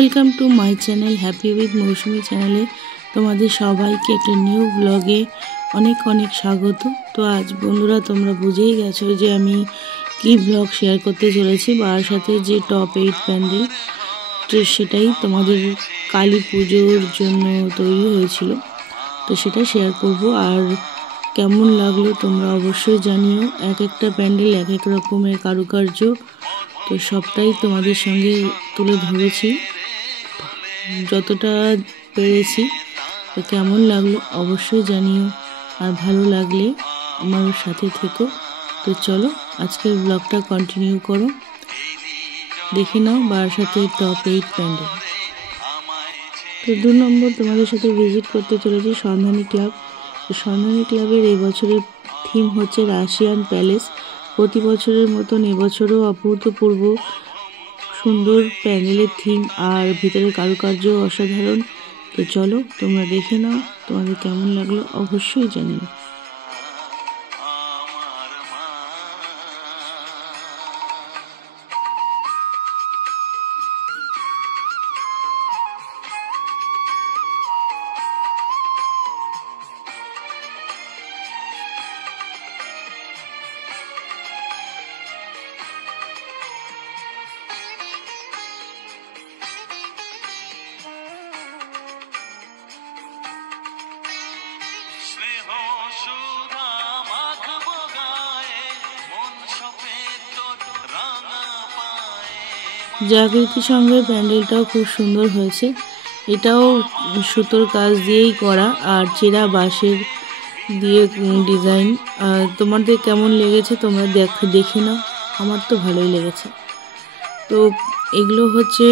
Welcome to my channel happy with Mousumi চ্যানেলে তোমাদের সবাইকে একটা নিউ ব্লগে অনেক অনেক স্বাগত। তো আজ বন্ধুরা তোমরা বুঝেই গেছো যে আমি কি ব্লগ শেয়ার করতে চলেছি। বারাসাতে যে টপ 8 প্যান্ডেল, তো সেটাই তোমাদের কালী পুজোর জন্য তৈরি হয়েছিল, তো সেটা শেয়ার করব। আর কেমন লাগলো তোমরা অবশ্যই জানিও। এক একটা প্যান্ডেল এক এক রকমের কারুকার্য, তো সবটাই তোমাদের সঙ্গে তুলে ধরেছি যতটা পেরেছি। তো কেমন লাগলো অবশ্যই জানিও, আর ভালো লাগলে আমার সাথে থেকো। তো চলো আজকের ব্লগটা কন্টিনিউ করো, দেখে নাও বারাসাতের টপ 8 প্যান্ডেল। তো 2 নম্বর তোমাদের সাথে ভিজিট করতে চলেছি সন্ধানী ক্লাব। সন্ধানী ক্লাবের এবছরের থিম হচ্ছে রাশিয়ান প্যালেস। প্রতি বছরের মতন এবছরও অভূতপূর্ব সুন্দর প্যান্ডেলের থিম আর ভিতরের কারুকার্য অসাধারণ। তো চলো তোমরা দেখে নাও, তোমাদের কেমন লাগলো অবশ্যই জানিও। জাগৃতি সঙ্গে প্যান্ডেলটাও খুব সুন্দর হয়েছে। এটাও সুতোর কাজ দিয়েই করা আর চেরা বাঁশের দিয়ে ডিজাইন। তোমাদের কেমন লেগেছে তোমরা দেখে নাও, আমার তো ভালোই লেগেছে। তো এগুলো হচ্ছে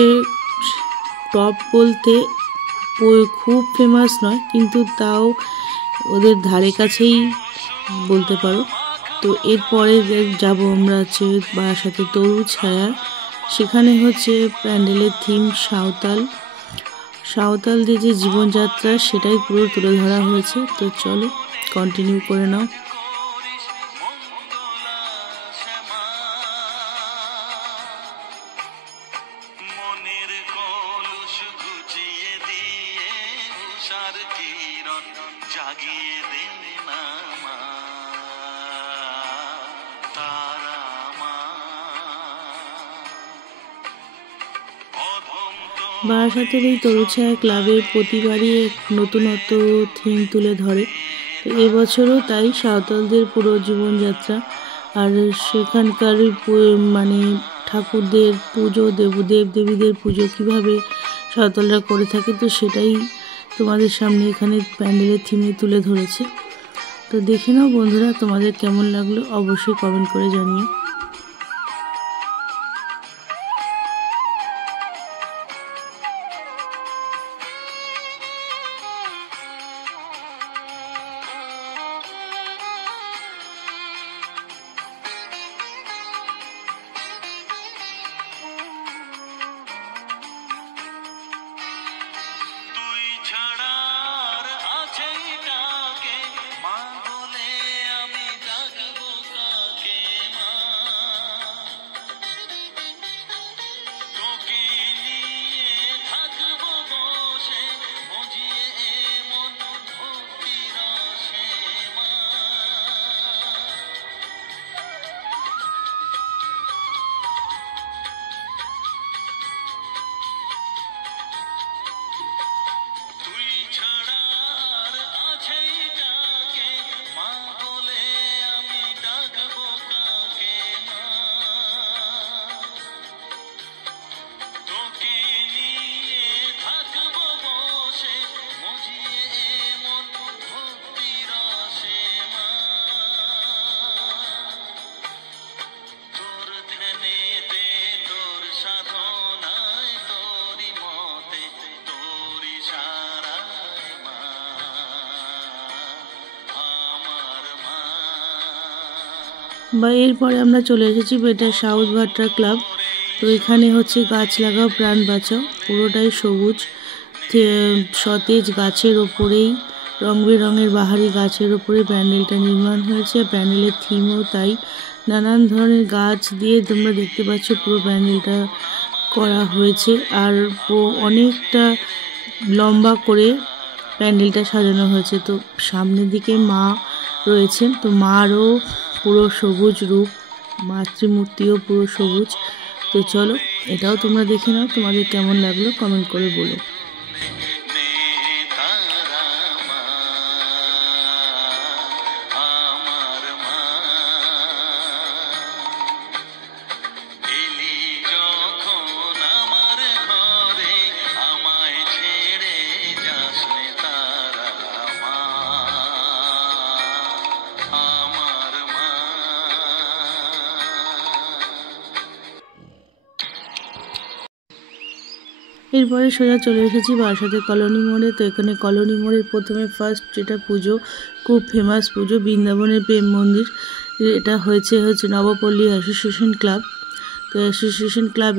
টপ বলতে খুব ফেমাস নয়, কিন্তু তাও ওদের ধারে কাছেই বলতে পারো। তো এরপরে যাব আমরা হচ্ছে বারাসাতে তরু ছায়া। সেখানে হচ্ছে প্যান্ডেলের থিম সাঁওতালদের যে জীবনযাত্রা সেটাই পুরো তুলে ধরা হয়েছে। তো চলো কন্টিনিউ করে নাও। বারাসাতের এই তরুছায়া ক্লাবের প্রতিবারই এক নতুনত্ব থিম তুলে ধরে। তো এবছরও তাই সাঁওতালদের পুরো জীবনযাত্রা আর সেখানকার মানে ঠাকুরদের পুজো, দেবীদের পুজো কীভাবে সাঁওতালরা করে থাকে, তো সেটাই তোমাদের সামনে এখানে প্যান্ডেলের থিমে তুলে ধরেছে। তো দেখে নাও বন্ধুরা, তোমাদের কেমন লাগলো অবশ্যই কমেন্ট করে জানিও। বা এরপরে আমরা চলে এসেছি বেটার সাউথ ভাট্টা ক্লাব। তো এখানে হচ্ছে গাছ লাগাও প্রাণ বাঁচাও, পুরোটাই সবুজ সতেজ গাছের ওপরেই, রং বেরঙের বাহারি গাছের ওপরে প্যান্ডেলটা নির্মাণ হয়েছে। প্যান্ডেলের থিমও তাই, নানান ধরনের গাছ দিয়ে তোমরা দেখতে পাচ্ছ পুরো প্যান্ডেলটা করা হয়েছে। আর অনেকটা লম্বা করে প্যান্ডেলটা সাজানো হয়েছে। তো সামনের দিকে মা রয়েছেন, তো মারও পুরো সবুজ রূপ, মাতৃমূর্তিও পুরো সবুজ। তো চলো এটাও তোমরা দেখে নাও, তোমাদের কেমন লাগলো কমেন্ট করে বলো। এরপরে সোজা চলে এসেছি বারাসাতের কলোনি মোড়ে। তো এখানে কলোনি মোড়ের প্রথমে ফার্স্ট যেটা পুজো, খুব ফেমাস পুজো, বৃন্দাবনের প্রেম মন্দির। এটা হচ্ছে নবপল্লী অ্যাসোসিয়েশন ক্লাব। তো অ্যাসোসিয়েশন ক্লাব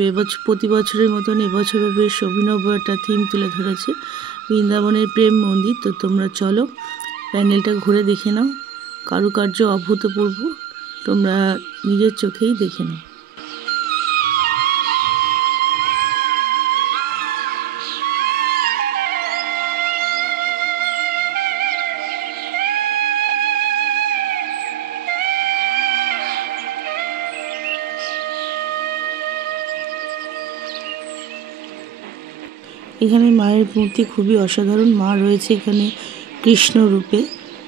প্রতি বছরের মতন এবছরও বেশ অভিনব একটা থিম তুলে ধরেছে, বৃন্দাবনের প্রেম মন্দির। তো তোমরা চলো প্যান্ডেলটা ঘুরে দেখে নাও, কারুকার্য অভূতপূর্ব, তোমরা নিজের চোখেই দেখে নাও। এখানে মায়ের মূর্তি খুবই অসাধারণ। মা রয়েছে এখানে কৃষ্ণ রূপে।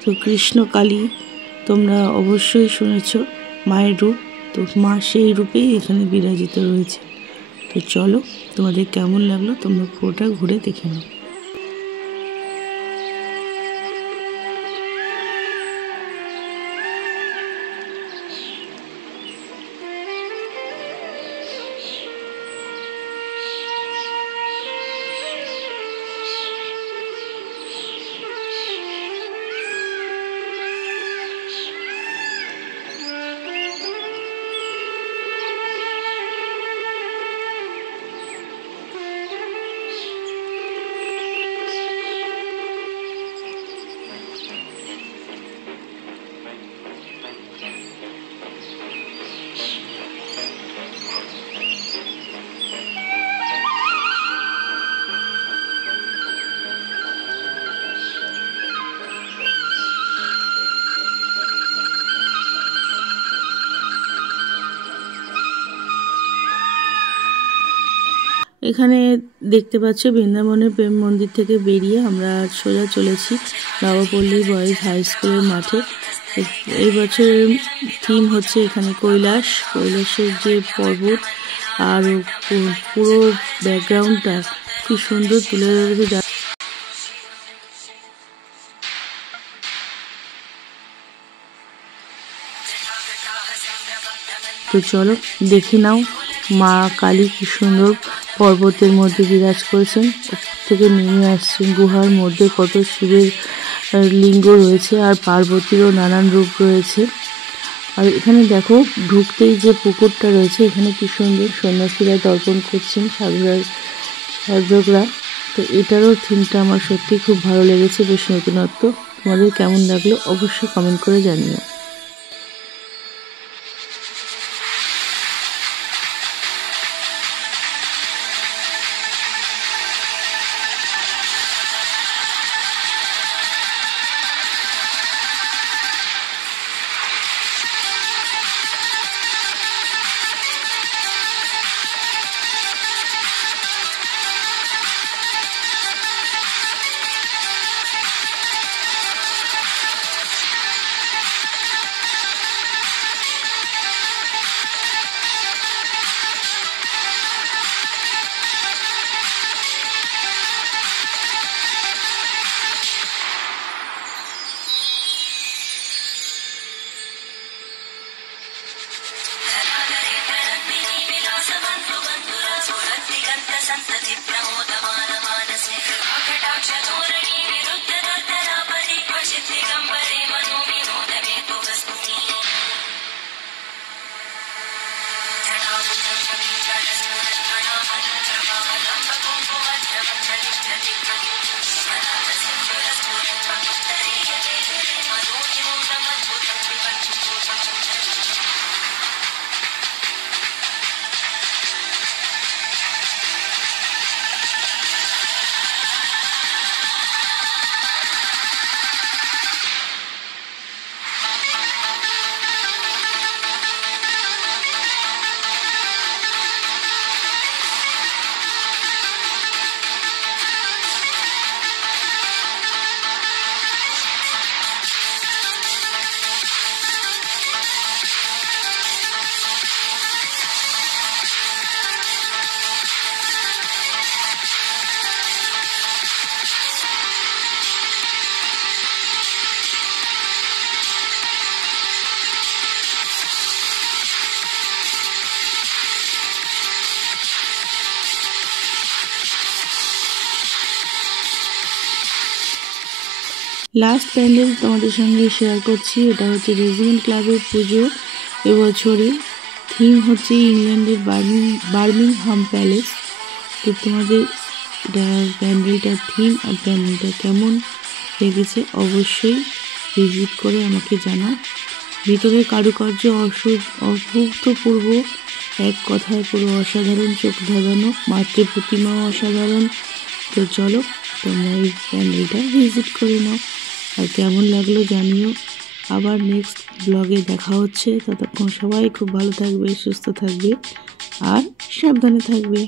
তো কৃষ্ণ কালী তোমরা অবশ্যই শুনেছ মায়ের রূপ, তো মা সেই রূপেই এখানে বিরাজিত রয়েছে। তো চলো তোমাদের কেমন লাগলো তোমরা পুরোটা ঘুরে দেখে নাও। এখানে দেখতে পাচ্ছ বৃন্দাবনের প্রেম মন্দির থেকে বেরিয়ে আমরা সোজা চলেছি নবপল্লী বয়েজ হাই স্কুলের মাঠে। এই বছরের থিম হচ্ছে এখানে কৈলাসের যে পর্বত আর পুরো ব্যাকগ্রাউন্ডটা কি সুন্দর তুলে ধরেছে। তো চলো দেখে নাও মা কালী কি সুন্দর পর্বতের মধ্যে বিরাজ করেছেন, থেকে নেমে আসছেন। গুহার মধ্যে কত শিবের লিঙ্গ রয়েছে আর পার্বতীরও নানান রূপ রয়েছে। আর এখানে দেখো ঢুকতেই যে পুকুরটা রয়েছে, এখানে কি সুন্দর সন্ন্যাসীরা দর্পণ করছেন, সাধকরা। তো এটারও থিমটা আমার সত্যি খুব ভালো লেগেছে, বেশ নতুনত্ব। তোমাদের কেমন লাগলো অবশ্যই কমেন্ট করে জানিও। লাস্ট প্যান্ডেল তোমাদের সঙ্গে শেয়ার করছি। এটা হচ্ছে রেজিমেন্ট ক্লাবের পুজো। এবছরে থিম হচ্ছে ইংল্যান্ডের বার্মিংহাম প্যালেস। তো তোমাদের প্যান্ডেলটার থিম আর প্যান্ডেলটা কেমন লেগেছে অবশ্যই ভিজিট করে আমাকে জানাও। ভিতরের কারুকার্য অভূতপূর্ব, এক কথায় পুরো অসাধারণ, চোখ ধাঁধানো। মাতৃ প্রতিমাও অসাধারণ। তো চলো তোমরা এই প্যান্ডেলটা ভিজিট করে নাও, আর কেমন লাগলো জানিও। আবার নেক্সট ব্লগে দেখা হচ্ছে। ততক্ষণ সবাই খুব ভালো থাকবে, সুস্থ থাকবে আর সাবধানে থাকবে।